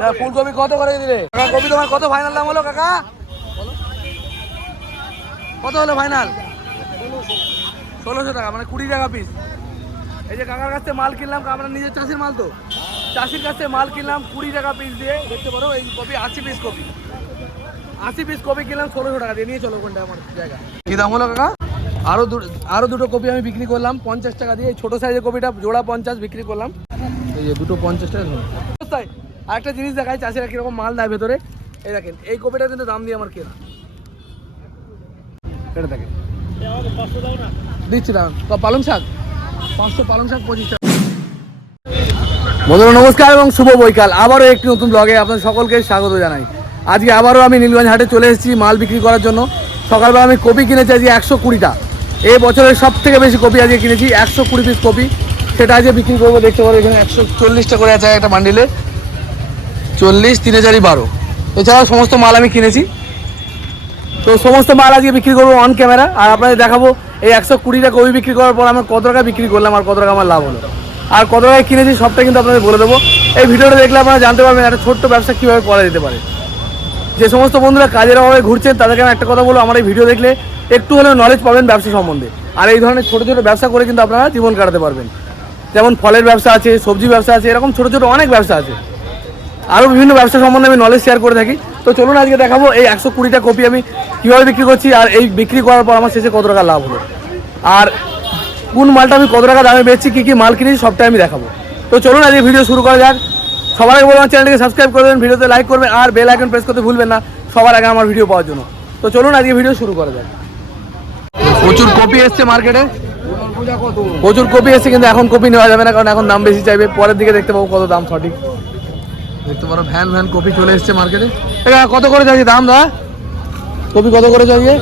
তা ফুলকপি কত করে দিলে? কাকা, কপি তোমার কত ফাইনাল দাম হলো কাকা? কত হলো ফাইনাল ষোলোশো টাকা মানে কুড়ি টাকা পিস এই যে কাকার কাছ থেকে মাল কিনলাম আমরা নিজের চাষির মাল তো। চাষির কাছ থেকে মাল কিনলাম কুড়ি টাকা পিস দিয়ে। দেখতে পারো, এই কপি আশি পিস কপি। আশি পিস কপি কিনলাম ষোলোশো টাকা দিয়ে। নিয়ে চলো কোনটা আমার জায়গা। কি দাম হলো কাকা? আরও দু আরও দুটো কপি আমি বিক্রি করলাম, পঞ্চাশ টাকা দিয়ে। ছোট সাইজের কপিটা, জোড়া পঞ্চাশ বিক্রি করলাম। এই যে দুটো পঞ্চাশ টাকা আরেকটা জিনিস দেখাই, চাষিরা কীরকম মাল দেয় ভেতরে। এই দেখেন, এই কপিটা কিন্তু দাম দিয়ে আমার কেনা। এটা দেখেন। দিচ্ছি দাম। পালং শাক? পাঁচশো পালং শাক, পঁচিশ টাকা। বন্ধুরা, নমস্কার এবং শুভ বৈকাল। আবারও একটি নতুন ব্লগে আপনাদের সকলকে স্বাগত জানাই। আজকে আবারও আমি নীলগঞ্জ হাটে চলে এসেছি মাল বিক্রি করার জন্য। সকালবেলা আমি কপি কিনেছি, আজকে একশো কুড়িটা। এই বছরের সব থেকে বেশি কপি আজকে কিনেছি, একশো কুড়ি পিস কপি। সেটা আজকে বিক্রি করব, দেখতে পারো এখানে একশো চল্লিশটা করে আছে একটা বান্ডিলে চল্লিশ, তিন হাজারই বারো। এছাড়াও সমস্ত মাল আমি কিনেছি। তো সমস্ত মাল আজকে বিক্রি করব অন ক্যামেরা আর আপনাদের দেখাবো এই একশো কুড়িটা কপি বিক্রি করার পর আমার কত টাকা বিক্রি করলাম আর কত টাকা আমার লাভ হলো। আর কত টাকায় কিনেছি সবটা কিন্তু আপনাদের বলে দেবো। এই ভিডিওটা দেখলে আপনারা জানতে পারবেন একটা ছোট্ট ব্যবসা কীভাবে করা যেতে পারে। যে সমস্ত বন্ধুরা কাজের অভাবে ঘুরছেন, তাদেরকে আমি একটা কথা বলব, আমার এই ভিডিও দেখলে একটু হলেও নলেজ পাবেন ব্যবসা সম্বন্ধে। আর এই ধরনের ছোটো ছোটো ব্যবসা করে কিন্তু আপনারা জীবন কাটাতে পারবেন। যেমন ফলের ব্যবসা আছে, সবজি ব্যবসা আছে, এরকম ছোটো ছোটো অনেক ব্যবসা আছে। আরও বিভিন্ন ব্যবসা সম্বন্ধে আমি নলেজ শেয়ার করে থাকি। তো চলুন আজকে দেখাবো এই একশো কুড়িটা কপি আমি কীভাবে বিক্রি করছি আর এই বিক্রি করার পর আমার শেষে কত টাকা লাভ হলো। আর কোন মালটা আমি কত টাকা দামে বেচছি, কী কী মাল কিনেছি, সবটাই আমি দেখাবো। তো চলুন আজকে ভিডিও শুরু করা যাক। সবার আগে বলব আমার চ্যানেলটিকে সাবস্ক্রাইব করবেন ভিডিওতে লাইক করবেন, আর বেল আইকন প্রেস করতে ভুলবেন না। সবার আগে আমার ভিডিও পাওয়ার জন্য। তো চলুন আজকে ভিডিও শুরু করা যাক। প্রচুর কপি এসছে মার্কেটে প্রচুর কপি এসছে, কিন্তু এখন কপি নেওয়া যাবে না, কারণ এখন দাম বেশি চাইবে। পরের দিকে দেখতে পাবো কত দাম সঠিক। দেখতে পারো ভ্যান ভ্যান কপি চলে এসছে মার্কেটে। কত করে চাইছে দাম দা কপি কত করে চাইছে?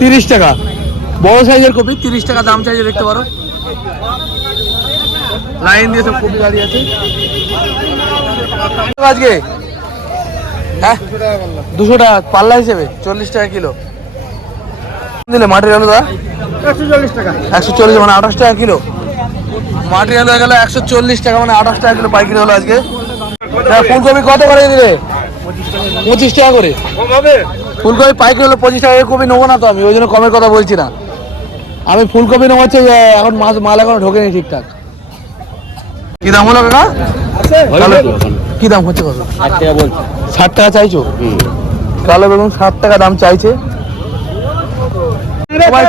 তিরিশ টাকা। বড় সাইজের কপি? তিরিশ টাকা দাম চাইছে দেখতে পারো। লাইন দিয়ে সব কপি দাঁড়িয়ে আছে। আজকে? হ্যাঁ? দুশো টাকা পাল্লা হিসেবে চল্লিশ টাকা কিলো। দিলে মাটির আলু দা একশো চল্লিশ টাকা। একশো চল্লিশ মানে আঠাশ টাকা কিলো। মাটির আলু হয়ে গেল একশো চল্লিশ টাকা মানে আঠাশ টাকা কিলো পাইকারি হলো আজকে। তা ফুলকপি কত করে দিলে? পঁচিশ টাকা করে। ফুলকপি পাইকারি হলো পঁচিশ টাকা কপি নেব না তো আমি ওই জন্য কমের কথা বলছি না। আমি ফুলকপি নেব হচ্ছে এখন মাছ মাল এখনও ঢোকেনি ঠিকঠাক। কি দাম হলো কাকা? কি দাম হচ্ছে কত ষাট টাকা চাইছো? কালো বেগুন ষাট টাকা দাম চাইছে।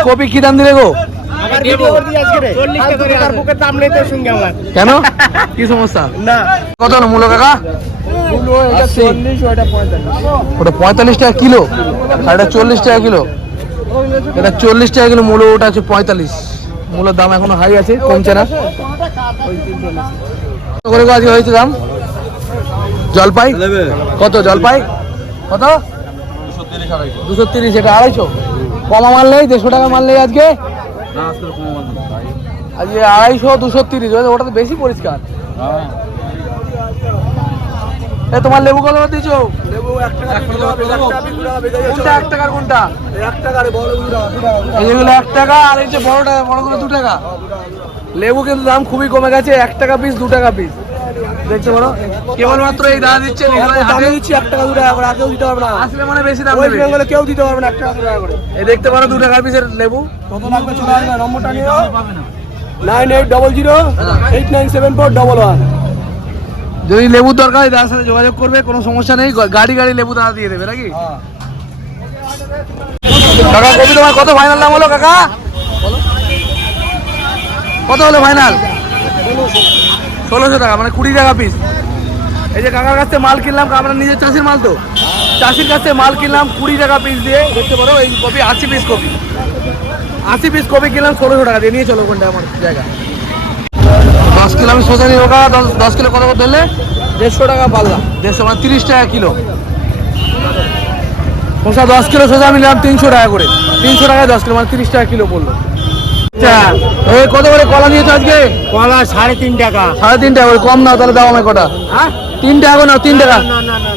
কপি কি দাম দিলে গো? দাম নেই সঙ্গে আমার। কেন? কি সমস্যা? না। কত হলো মূল্য কাকা? ওটা পঁয়তাল্লিশ টাকা কিলো? আর এটা চল্লিশ টাকা কিলো? এটা চল্লিশ টাকা কিলো মূল্য ওটা আছে পঁয়তাল্লিশ। মূলের দাম এখনও হাই আছে কমছে না। করে আজকে হয়েছে দাম? জলপাই? কত জলপাই? কত? দুশো তিরিশ এটা আড়াইশো। কমা মাল নেই দেড়শো টাকা মাল নেই আজকে? আজকে আড়াইশো, দুশো তিরিশ ওটা তো বেশি পরিষ্কার। এ, তোমার লেবু কত দিয়েছ? এক এক এক টাকার, কোনটা। এগুলো এক টাকা, আর এই যে বড়টা, বড়গুলো দু টাকা। লেবু কিন্তু দাম খুবই কমে গেছে, এক টাকা পিস দু টাকা পিস দেখতে পারো। কেবলমাত্র এই দাদা দিচ্ছে দামে দিচ্ছি এক টাকা দু টাকা করে, আর কেউ দিতে পারবে না। আসলে মানে বেশি দাম ওয়েস্ট বেঙ্গলে কেউ দিতে পারবে না এক টাকা দু টাকা করে। এই দেখতে পারো দু টাকার পিসের লেবু। কত লাগবে চলে আসবে, নম্বরটা নিও। Nine eight double zero eight nine seven four double one. যদি লেবুর দরকার হয় দাদার সাথে যোগাযোগ করবে কোনো সমস্যা নেই। গাড়ি গাড়ি লেবু দাদা দিয়ে দেবে নাকি? কাকা কপি তোমার কত ফাইনাল দাম হলো কাকা? কত হলো ফাইনাল ষোলোশো টাকা মানে কুড়ি টাকা পিস এই যে কাকার কাছ থেকে মাল কিনলাম আমরা নিজের চাষির মাল তো। চাষির কাছ থেকে মাল কিনলাম কুড়ি টাকা পিস দিয়ে। দেখতে পারো এই কপি আশি পিস কপি। আশি পিস কপি কিনলাম ষোলোশো টাকা দিয়ে। নিয়ে চলো কোনটা আমার জায়গা। দশ কিলো আমি সোজা নিবো কাকা। দশ দশ কিলো কত করে ধরলে? দেড়শো টাকা পাল্লা। দেড়শো মানে তিরিশ টাকা কিলো। শসা দশ কিলো সোজা আমি নিলাম তিনশো টাকা করে। তিনশো টাকায় দশ কিলো মানে তিরিশ টাকা কিলো পড়ল। আচ্ছা। এই কত করে কলা নিয়েছো আজকে? কলা সাড়ে তিন টাকা। সাড়ে তিন টাকা কম নাও তাহলে দাও আমায় কটা? তিন টাকা নাও তিন টাকা?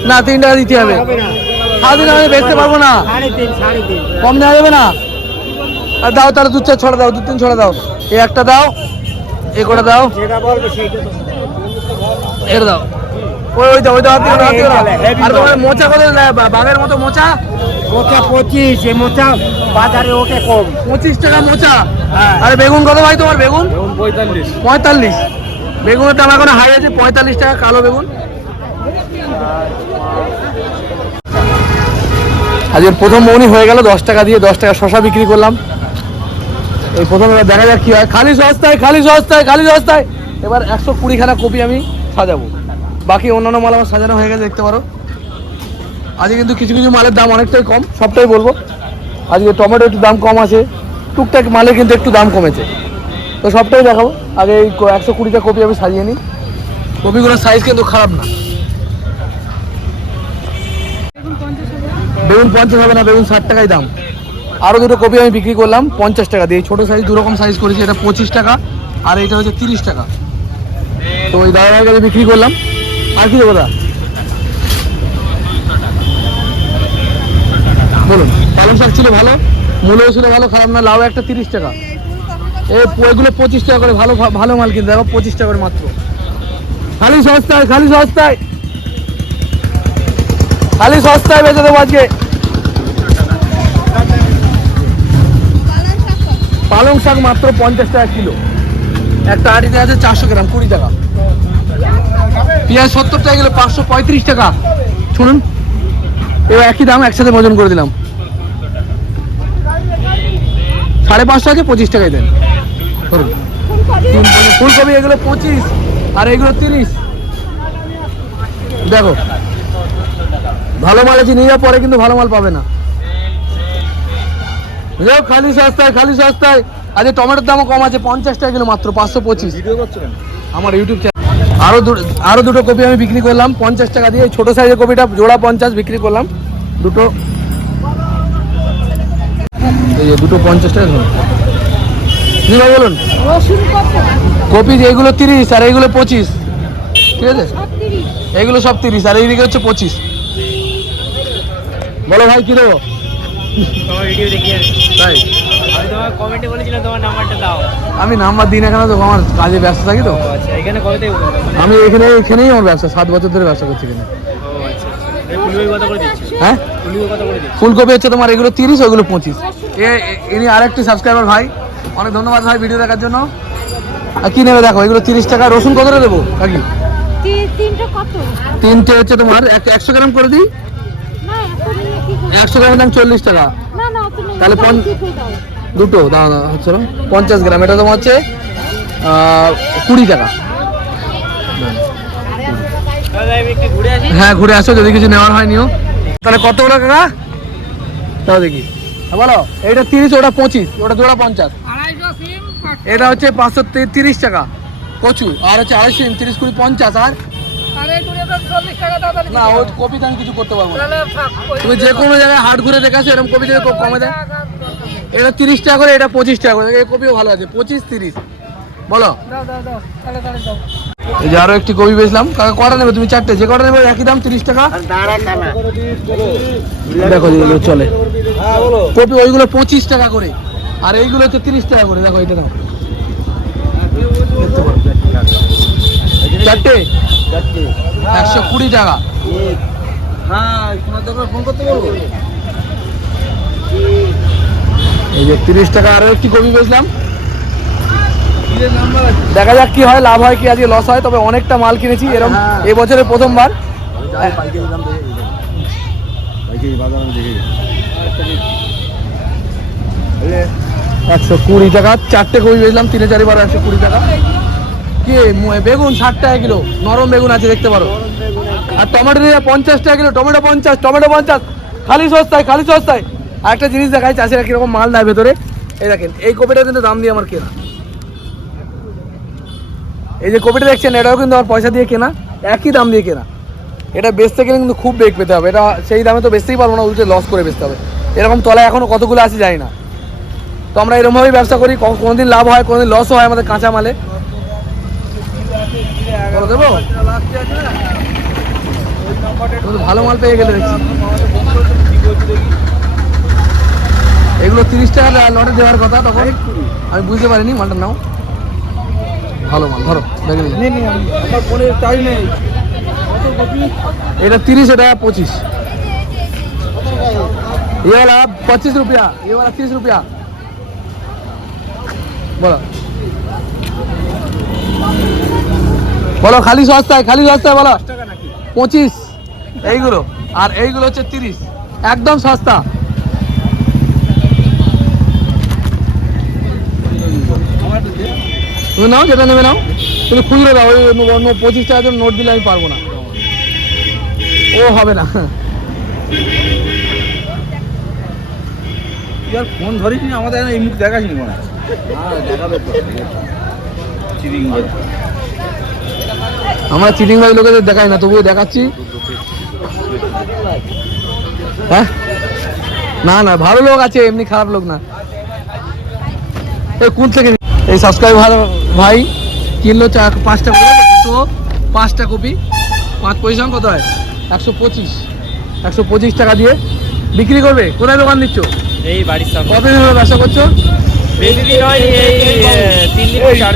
না তিন টাকা দিতে হবে। সাড়ে তিন টাকা বেচতে পারব না। কম দেওয়া যাবে না? আর দাও তাহলে দু চার ছড়া দাও দু তিন ছড়া দাও। এই একটা দাও এই কটা দাও। এটা দাও। ওই ওই ওই দাও দিও না, দিও না। আর তোমার মোচা কত দেয়? বাঘের মতো মোচা? মোচা পঁচিশ এ মোচা বাজারে ওকে কম। পঁচিশ টাকা মোচা? হ্যাঁ। আরে বেগুন কত ভাই তোমার বেগুন? পঁয়তাল্লিশ। পঁয়তাল্লিশ। বেগুনের দাম এখন হাই আছে পঁয়তাল্লিশ টাকা কালো বেগুন। আজকের প্রথম মৌনি হয়ে গেল দশ টাকা দিয়ে দশ টাকা শশা বিক্রি করলাম। এই প্রথম এবার দেখা যাক কি হয়। খালি সস্তায় খালি সস্তায় খালি সস্তায়। এবার একশো কুড়িখানা কপি আমি সাজাবো। বাকি অন্যান্য মাল আমার সাজানো হয়ে গেছে, দেখতে পারো। আজকে কিন্তু কিছু কিছু মালের দাম অনেকটাই কম, সবটাই বলব। আজকে টমেটো একটু দাম কম আছে, টুকটাক মালে কিন্তু একটু দাম কমেছে। তো সবটাই দেখাবো, আগে এই একশো কুড়িটা কপি আমি সাজিয়ে নিই। কপিগুলোর সাইজ কিন্তু খারাপ না। বেগুন পঞ্চাশ হবে না, বেগুন ষাট টাকাই দাম। আরও দুটো কপি আমি বিক্রি করলাম, পঞ্চাশ টাকা দিয়ে। ছোটো সাইজ দু রকম সাইজ করেছি, এটা পঁচিশ টাকা, আর এটা হচ্ছে তিরিশ টাকা। তো ওই কাছে বিক্রি করলাম। আর কি দেবো দা বলুন, পালং শাক ছিল ভালো, মূলও ছিল ভালো, খারাপ না লাউ একটা তিরিশ টাকা। এই পঁচিশ টাকা করে ভালো ভালো মাল কিনতে দেখো, পঁচিশ টাকা করে মাত্র। খালি সস্তায় খালি সস্তায়। খালি সস্তায় বেচে দেবো আজকে। পালং শাক মাত্র পঞ্চাশ টাকা কিলো। একটা আড়িতে আছে চারশো গ্রাম, কুড়ি টাকা। পেঁয়াজ সত্তর টাকা কিলো পাঁচশো পঁয়ত্রিশ টাকা। শুনুন এবার একই দাম একসাথে ভোজন করে দিলাম। সাড়ে পাঁচশো আছে পঁচিশ টাকায় দেন। ফুলকপি এগুলো পঁচিশ আর এগুলো তিরিশ। দেখো ভালো মাল আছে নিয়ে যাওয়ার পরে কিন্তু ভালো মাল পাবে না। বুঝলো খালি সস্তায় খালি সস্তায়। আজকে টমেটোর দামও কম আছে পঞ্চাশ টাকা কিলো মাত্র পাঁচশো পঁচিশ। আমার ইউটিউব আরও দুটো আরও দুটো কপি আমি বিক্রি করলাম। পঞ্চাশ টাকা দিয়ে ছোটো সাইজের কপিটা জোড়া পঞ্চাশ বিক্রি করলাম। দুটো এই যে দুটো পঞ্চাশ টাকা ধরুন। বলুন? কপি। যে এগুলো তিরিশ আর এইগুলো পঁচিশ। ঠিক আছে? এইগুলো সব তিরিশ আর এইদিকে হচ্ছে পঁচিশ। বলো ভাই কি দেবো? তাই? তোমার কমেন্টে বলেছিলাম তোমার নাম্বারটা দাও। আমি নাম্বার দিই না কেন তো? আমার কাজে ব্যস্ত থাকি তো। আচ্ছা এখানে কবে থেকে আমি এখানে এখানেই আমার ব্যবসা সাত বছর ধরে ব্যবসা করছি এখানে। ও আচ্ছা আচ্ছা। হ্যাঁ? ফুলকপি হচ্ছে তোমার এগুলো তিরিশ ওগুলো পঁচিশ। ইনি আরেকটি সাবস্ক্রাইবার ভাই। অনেক ধন্যবাদ ভাই ভিডিও দেখার জন্য। আর কি নেবে দেখো এগুলো তিরিশ টাকা। রসুন কতটা দেবো? কাকি তিনটা কত? তিনটে হচ্ছে তোমার এক- একশো গ্রাম করে দিই? একশো গ্রামের দাম চল্লিশ টাকা। তাহলে পন- দুটো দাও হচ্ছে পঞ্চাশ গ্রাম এটা তোমার হচ্ছে কুড়ি টাকা। হ্যাঁ ঘুরে আসো যদি কিছু নেওয়ার হয় নিও। তাহলে কত করে কাকা? তাও দেখি। হ্যাঁ, বলো এইটা তিরিশ ওটা পঁচিশ ওটা জোড়া পঞ্চাশ। এটা হচ্ছে পাঁচশো তিরিশ টাকা কচু। আর হচ্ছে আড়াইশো তিরিশ কুড়ি পঞ্চাশ আর? না ও কপিতে আমি কিছু করতে পারব তুমি যে কোনো জায়গায় হাট ঘুরে দেখাছো এরকম কপি খুব কমে দেয়। এটা তিরিশ টাকা করে, এটা পঁচিশ টাকা করে। এই কপিও ভালো আছে, পঁচিশ তিরিশ। বলো। এই যে আরও একটি কপি বেচলাম কটা নেবে তুমি চারটে? যে কটা নেবে একই দাম, তিরিশ টাকা? দেখো যেগুলো চলে। কপি ওইগুলো পঁচিশ টাকা করে, আর এইগুলো হচ্ছে তিরিশ টাকা করে। দেখো, এটা পারো। চারটে? একশো কুড়ি টাকা। এই যে তিরিশ টাকা আরও একটি কপি বেচলাম। দেখা যাক কি হয় লাভ হয় কি আজকে লস হয় তবে অনেকটা মাল কিনেছি এরকম এই বছরের প্রথমবার। একশো কুড়ি টাকা চারটে কপি বেচলাম তিনে চারি বারো একশো কুড়ি টাকা। কি বেগুন ষাট টাকা কিলো নরম বেগুন আছে দেখতে পারো। আর টমেটো পঞ্চাশ টাকা কিলো টমেটো পঞ্চাশ টমেটো পঞ্চাশ। খালি সস্তায় খালি সস্তায়। আর একটা জিনিস দেখাই চাষিরা কীরকম মাল দেয় ভেতরে। এই দেখেন এই কপিটা কিন্তু দাম দিয়ে আমার কেনা। এই যে কপিটা দেখছেন এটাও কিন্তু আমার পয়সা দিয়ে কেনা একই দাম দিয়ে কেনা। এটা বেচতে গেলে কিন্তু খুব বেগ পেতে হবে। এটা সেই দামে তো বেচতেই পারব না উল্টে লস করে বেচতে হবে। এরকম তলায় এখনও কতগুলো আছে যায় না। তো আমরা এরকমভাবেই ব্যবসা করি কোনোদিন লাভ হয় কোনোদিন লসও হয় আমাদের কাঁচা মালে। দেবো? ভালো মাল পেয়ে গেলে দেখছি। এগুলো তিরিশ টাকা লটে দেওয়ার কথা তখন আমি বুঝতে পারিনি মালটার নাও ভালো মাল ধরো দেখে নিই। আমার ফোনে চাই নেই এটা तीस এটা पच्चीस ये वाला पच्चीस रुपया ये वाला तीस रुपया बोलो বলো খালি সস্তায় খালি সস্তায় বলো পঁচিশ এইগুলো আর এইগুলো হচ্ছে তিরিশ একদম সস্তা তুমি নাও যেটা নেবে নাও। তুমি খুচরো দাও ওই অন্য পঁচিশ জন্য নোট দিলে আমি পারব না। ও হবে না। ইয়ার ফোন ধরিস নি আমাদের এই মুখ দেখাস নি মনে আমরা চিটিং বাজ লোকেদের দেখাই না তবুও দেখাচ্ছি। হ্যাঁ? না না ভালো লোক আছে এমনি খারাপ লোক না। এই কোন থেকে এই সাবস্ক্রাইব ভাই কিনলো চা পাঁচটা করে দুটো পাঁচটা কপি। পাঁচ পয়সা কত হয়? একশো পঁচিশ। একশো পঁচিশ টাকা দিয়ে বিক্রি করবে। কোথায় দোকান দিচ্ছ? এই বাড়ির সামনে। কতদিন হলো ব্যবসা করছ? হয় চার।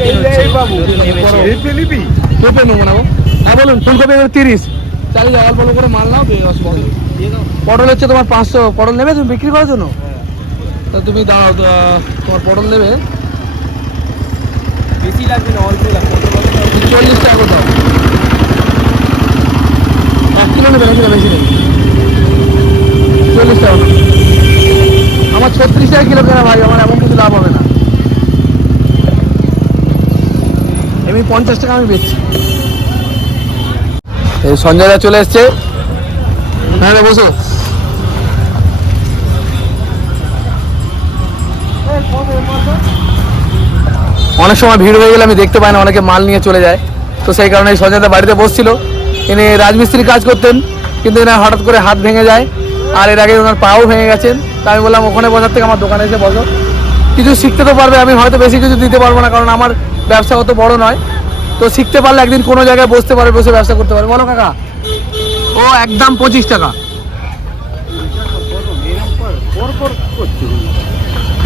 হ্যাঁ বলুন ফুলকপি তিরিশ। চালিয়ে যাও অল্প অল্প করে মাল নাও পটল হচ্ছে তোমার পাঁচশো। পটল নেবে তুমি? বিক্রি করার জন্য? তা তুমি দাও তোমার পটল নেবে। বেশি লাগবে না, অল্প লাগবে। চল্লিশ টাকা দাও। এক কিলো নেবে নাকি বেশি নেবে চল্লিশ টাকা। আমার ছত্রিশ টাকা কিলো কেনা ভাই, আমার এমন কিছু লাভ হবে না। এমনি পঞ্চাশ টাকা আমি বেচছি। এই সঞ্জয়দা চলে এসছে। হ্যাঁ বসো। অনেক সময় ভিড় হয়ে গেলে আমি দেখতে পাই না, অনেকে মাল নিয়ে চলে যায়। তো সেই কারণে সঞ্জয়দা বাড়িতে বসছিল। ইনি রাজমিস্ত্রি কাজ করতেন, কিন্তু এনার হঠাৎ করে হাত ভেঙে যায়, আর এর আগে ওনার পাও ভেঙে গেছেন। তা আমি বললাম, ওখানে বসার থেকে আমার দোকানে এসে বসো। কিছু শিখতে তো পারবে, আমি হয়তো বেশি কিছু দিতে পারব না, কারণ আমার ব্যবসা অত বড় নয়। তো শিখতে পারলে একদিন কোনো জায়গায় বসতে পারবে, বসে ব্যবসা করতে পারবে। বলো কাকা, ও একদম পঁচিশ টাকা।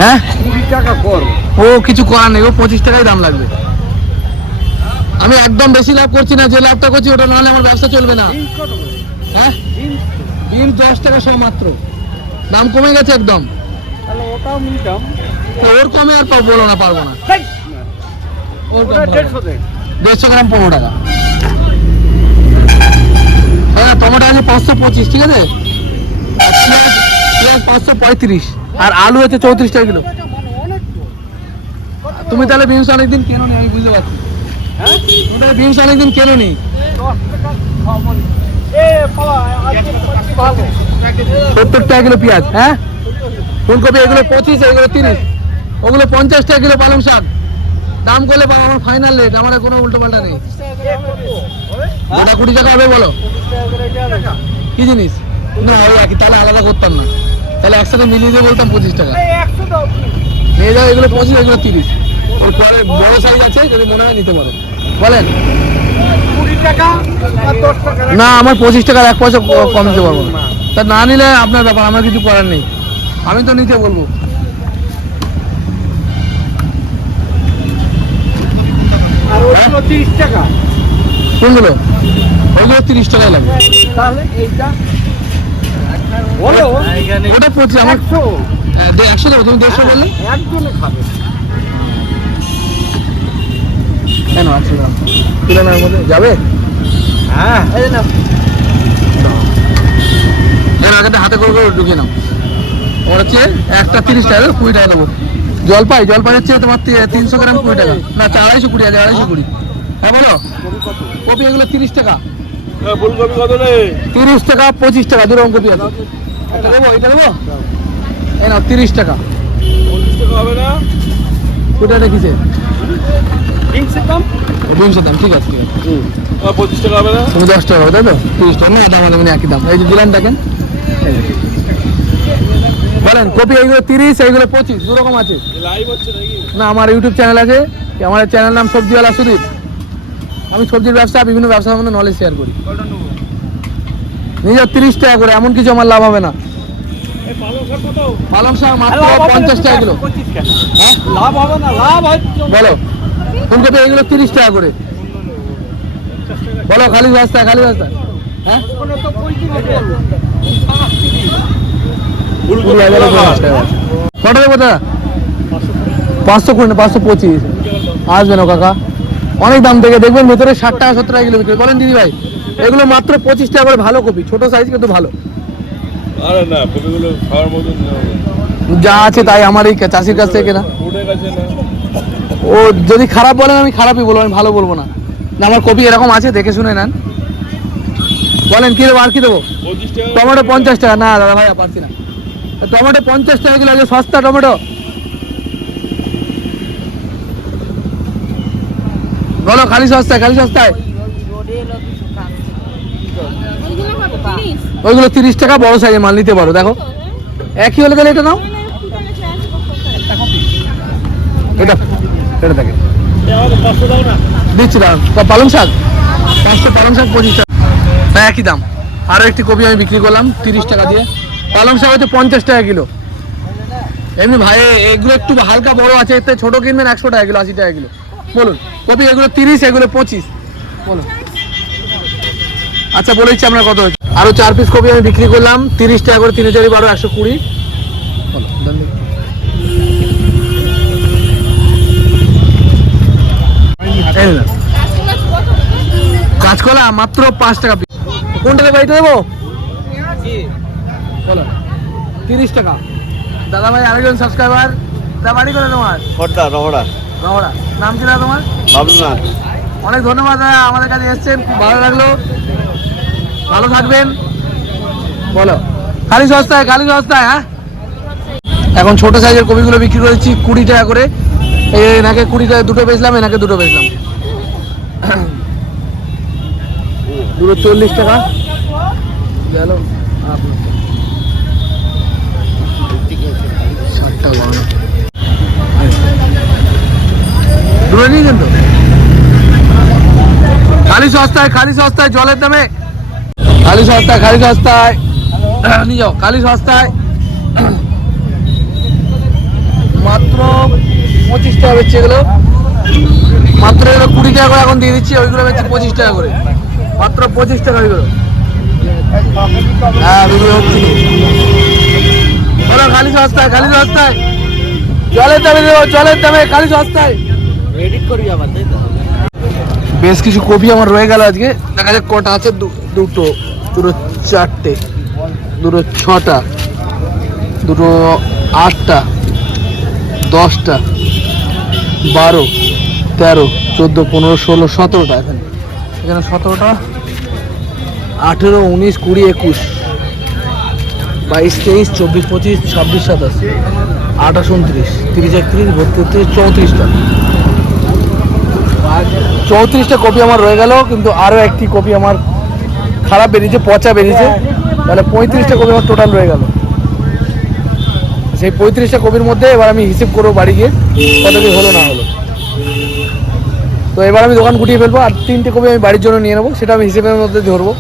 হ্যাঁ? টাকা কর। ও কিছু করার নেই ও পঁচিশ টাকাই দাম লাগবে। আমি একদম বেশি লাভ করছি না যে লাভটা করছি ওটা নাহলে আমার ব্যবসা চলবে না। হ্যাঁ? বিন দশ টাকা সহ মাত্র। দাম কমে গেছে একদম। ওর কমে আর পাবো বলো না পারব না। দেড়শো গ্রাম পনেরো টাকা। হ্যাঁ টমেটো আছে পাঁচশো পঁচিশ ঠিক আছে? পেঁয়াজ পাঁচশো পঁয়ত্রিশ। আর আলু হচ্ছে চৌত্রিশ টাকা কিলো। তুমি তাহলে বিনস অনেকদিন কেনো নি? আমি বুঝতে পারছি। হ্যাঁ? বিনস অনেকদিন কেনো নি? বাবা সত্তর টাকা কিলো পেঁয়াজ হ্যাঁ? ফুলকপি, এগুলো পঁচিশ, এগুলো তিরিশ। ওগুলো পঞ্চাশ টাকা কিলো পালং শাক। দাম করলে পাবো, আমার ফাইনাল রেট আমার কোনো উল্টো পাল্টা নেই। গোটা কুড়ি টাকা হবে বলো। কি জিনিস? তাহলে আলাদা করতাম না। তাহলে একসাথে মিলিয়ে দিয়ে বলতাম পঁচিশ টাকা। নিয়ে যাও এগুলো পঁচিশ এগুলো তিরিশ। এর পরে বড় সাইজ আছে যদি মনে হয় নিতে পারো। বলেন। না আমার পঁচিশ টাকার এক পয়সা কম দিতে পারব না। তা না নিলে আপনার ব্যাপার আমার কিছু করার নেই। আমি তো নিতে বলব। তিরিশ টাকা। কোনগুলো? ওইগুলো তিরিশ টাকাই লাগবে তাহলে এইটা বলো। ওটা আমার একশো। হ্যাঁ, দেবো তুমি দেড়শো বললে? একজনে খাবে। কেন গ্রাম মধ্যে যাবে? হ্যাঁ এই না এর আগে হাতে করে করে ঢুকিয়ে নাও। ওর হচ্ছে একটা তিরিশ টাকা কুড়ি টাকা দেবো। জলপাই জলপাই হচ্ছে তোমার তিনশো গ্রাম কুড়ি টাকা। না আড়াইশো কুড়ি আছে আড়াইশো কুড়ি। হ্যাঁ বলো। কপি এগুলো তিরিশ টাকা। ফুলকপি কত রে? তিরিশ টাকা পঁচিশ টাকা দু রকম কপি আছে। এটা দেবো এটা এই নাও তিরিশ টাকা। পঁচিশ টাকা হবে না? ওটা বিংসের দাম? ঠিক আছে ঠিক আছে। পঁচিশ টাকা হবে না? তুমি দশ টাকা হবে তাই তো? তিরিশ টাকা না দাম আমাদের একই দাম। এই যে দিলাম দেখেন। বলেন কপি এইগুলো তিরিশ এইগুলো পঁচিশ দু রকম আছে না আমার ইউটিউব চ্যানেল আছে। আমার চ্যানেল নাম সবজিওয়ালা সুদীপ। আমি সবজির ব্যবসা বিভিন্ন ব্যবসা সম্বন্ধে নলেজ শেয়ার করি। নিজের তিরিশ টাকা করে এমন কিছু আমার লাভ হবে না। পালং শাক মাত্র পঞ্চাশ টাকা কিলো। হ্যাঁ? লাভ হবে না লাভ বলো ফুলকপি এগুলো তিরিশ টাকা করে। বলো খালি রাস্তা খালি রাস্তা হ্যাঁ? টাকা। কটা দেবো দাদা? পাঁচশো কুড়ি না পাঁচশো পঁচিশ। আসবে না কাকা। অনেক দাম থেকে দেখবেন ভেতরে ষাট টাকা সত্তর টাকা কিলো বিক্রি বলেন দিদি ভাই এগুলো মাত্র পঁচিশ টাকা করে ভালো কপি ছোট সাইজ কিন্তু ভালো। যা আছে তাই আমার এই চাষির কাছ থেকে না। ও যদি খারাপ বলেন আমি খারাপই বলব আমি ভালো বলব না। না আমার কপি এরকম আছে দেখে শুনে নেন। বলেন কি দেবো? আর কি দেবো টমেটো পঞ্চাশ টাকা। না দাদা ভাই পারছি না। টমেটো পঞ্চাশ টাকা কিলো আছে সস্তা টমেটো। বলো, খালি সস্তায় খালি সস্তায়। ওইগুলো তিরিশ টাকা বড় সাইজের মাল নিতে পারো, দেখো। একই হলে তাহলে এটা নাও। এটা এটা দেখে। দিচ্ছি দাম। পালং শাক? পাঁচশো পালং শাক, পঁচিশ টাকা। হ্যাঁ একই দাম। আরও একটি কপি আমি বিক্রি করলাম, তিরিশ টাকা দিয়ে। পালং শাক হচ্ছে পঞ্চাশ টাকা কিলো। এমনি ভাই এগুলো একটু হালকা বড় আছে, এতে ছোট কিনবেন একশো টাকা কিলো, আশি টাকা কিলো। বলুন কপি এগুলো? তিরিশ এগুলো পঁচিশ। বলুন। আচ্ছা বলে দিচ্ছি আপনার কত হচ্ছে আরও চার পিস কপি আমি বিক্রি করলাম তিরিশ টাকা করে তিন হাজার বারো একশো কুড়ি। কাঁচকলা মাত্র পাঁচ টাকা পিস কোনটাকে বাড়িতে দেবো? বলো তিরিশ টাকা। দাদা ভাই আরেকজন সাবস্ক্রাইবার দাদা বাড়ি করে তোমার? খর্দা রহড়া। রহরা নাম কি তোমার? ভাবনা অনেক ধন্যবাদ আমাদের কাছে এসেছেন খুব ভালো লাগল। ভালো থাকবেন। বলো। খালি সস্তায় খালি সস্তায় হ্যাঁ? এখন ছোট সাইজের কপিগুলো বিক্রি করেছি কুড়ি টাকা করে। এনাকে কুড়ি টাকা দুটো বেচলাম এনাকে দুটো বেচলাম। দুটো চল্লিশ টাকা। গেল। ষাট টাকা বাউন্ন। দুটো নিয়েছেন তো। খালি সস্তায় খালি সস্তায় জলের দামে। খালি সস্তায় খালি সস্তায়। নিয়ে যাও, খালি সস্তায়। মাত্র পঁচিশ টাকা বেচছে এগুলো। মাত্র এগুলো কুড়ি টাকা করে এখন দিয়ে দিচ্ছি, ওইগুলো বেচছে পঁচিশ টাকা করে। মাত্র পঁচিশ টাকা ওইগুলো হ্যাঁ বলো, খালি সস্তায় খালি সস্তায়। জলের দামে দেবো, জলের দামে, খালি সস্তায়। বেশ কিছু কপি আমার রয়ে গেল আজকে। দেখা যাক কটা আছে দুটো দুটো চারটে, দুটো ছটা, দুটো আটটা, দশটা, বারো, তেরো, চোদ্দ, পনেরো, ষোলো, সতেরোটা এখানে। এখানে সতেরোটা, আঠেরো, উনিশ, কুড়ি, একুশ, বাইশ, তেইশ, চব্বিশ, পঁচিশ, ছাব্বিশ, সাতাশ, আঠাশ, উনত্রিশ, তিরিশ, একত্রিশ, বত্রিশ চৌত্রিশটা। চৌত্রিশটা কপি আমার রয়ে গেল, কিন্তু আরও একটি কপি আমার খারাপ বেরিয়েছে, পচা বেরিয়েছে। তাহলে পঁয়ত্রিশটা কপি আমার টোটাল রয়ে গেল। সেই পঁয়ত্রিশটা কপির মধ্যে এবার আমি হিসেব করব বাড়ি গিয়ে, কত কি হলো, না হলো। তো এবার আমি দোকান গুটিয়ে ফেলব, আর তিনটে কপি আমি বাড়ির জন্য নিয়ে নেব, সেটা আমি হিসেবের মধ্যে ধরবো।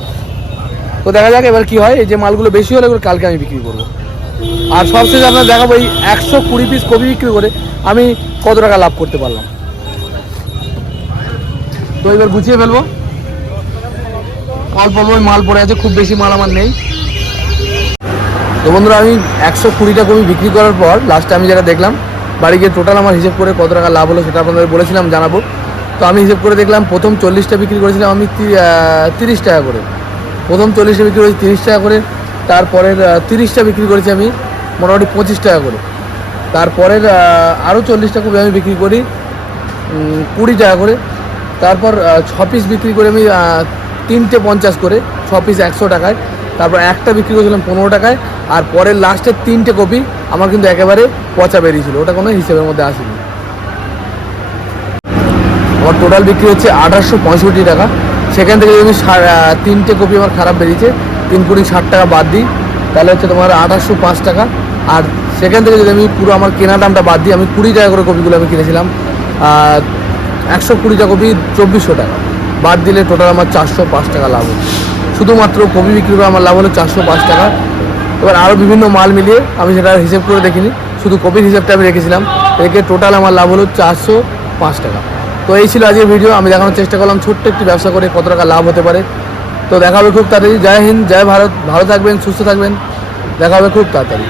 তো দেখা যাক এবার কি হয়, এই যে মালগুলো বেশি হলে এগুলো কালকে আমি বিক্রি করব। আর সবশেষে আপনার দেখাবো, এই একশো কুড়ি পিস কপি বিক্রি করে আমি কত টাকা লাভ করতে পারলাম। তো এবার গুছিয়ে ফেলব। অল্প অল্প মাল পড়ে আছে, খুব বেশি মাল আমার নেই। তো বন্ধুরা, আমি একশো কুড়িটা কপি বিক্রি করার পর লাস্টে আমি যেটা দেখলাম, বাড়ি গিয়ে টোটাল আমার হিসেব করে কত টাকা লাভ হলো সেটা আপনাদের বলেছিলাম, জানাব। তো আমি হিসেব করে দেখলাম, প্রথম চল্লিশটা বিক্রি করেছিলাম আমি তিরিশ টাকা করে। প্রথম চল্লিশটা বিক্রি করেছি তিরিশ টাকা করে, তারপরের তিরিশটা বিক্রি করেছি আমি মোটামুটি পঁচিশ টাকা করে। তারপরের আরও চল্লিশটা কপি আমি বিক্রি করি কুড়ি টাকা করে। তারপর ছ পিস বিক্রি করে আমি তিনটে পঞ্চাশ করে, ছ পিস একশো টাকায়। তারপর একটা বিক্রি করেছিলাম পনেরো টাকায়, আর পরের লাস্টের তিনটে কপি আমার কিন্তু একেবারে পচা বেরিয়েছিল। ওটা কোনো হিসেবের মধ্যে আসেনি। আমার টোটাল বিক্রি হচ্ছে আঠাশশো পঁয়ষট্টি টাকা। সেখান থেকে যদি তিনটে কপি আমার খারাপ বেরিয়েছে, তিন কুড়ি ষাট টাকা বাদ দিই, তাহলে হচ্ছে তোমার আঠাশশো পাঁচ টাকা। আর সেখান থেকে যদি আমি পুরো আমার কেনা দামটা বাদ দিই, আমি কুড়ি টাকা করে কপিগুলো আমি কিনেছিলাম। একশো কুড়িটা কপি চব্বিশশো টাকা। বাদ দিলে টোটাল আমার চারশো পাঁচ টাকা লাভ হলো শুধুমাত্র কপি বিক্রি করে আমার লাভ হলো চারশো পাঁচ টাকা। এবার আরও বিভিন্ন মাল মিলিয়ে আমি সেটা হিসেব করে দেখিনি। শুধু কপির হিসেবটা আমি রেখেছিলাম। রেখে টোটাল আমার লাভ হলো চারশো পাঁচ টাকা। তো এই ছিল আজকের ভিডিও আমি দেখানোর চেষ্টা করলাম ছোট্ট একটি ব্যবসা করে কত টাকা লাভ হতে পারে। তো দেখা হবে খুব তাড়াতাড়ি। জয় হিন্দ, জয় ভারত। ভালো থাকবেন, সুস্থ থাকবেন। দেখা হবে খুব তাড়াতাড়ি।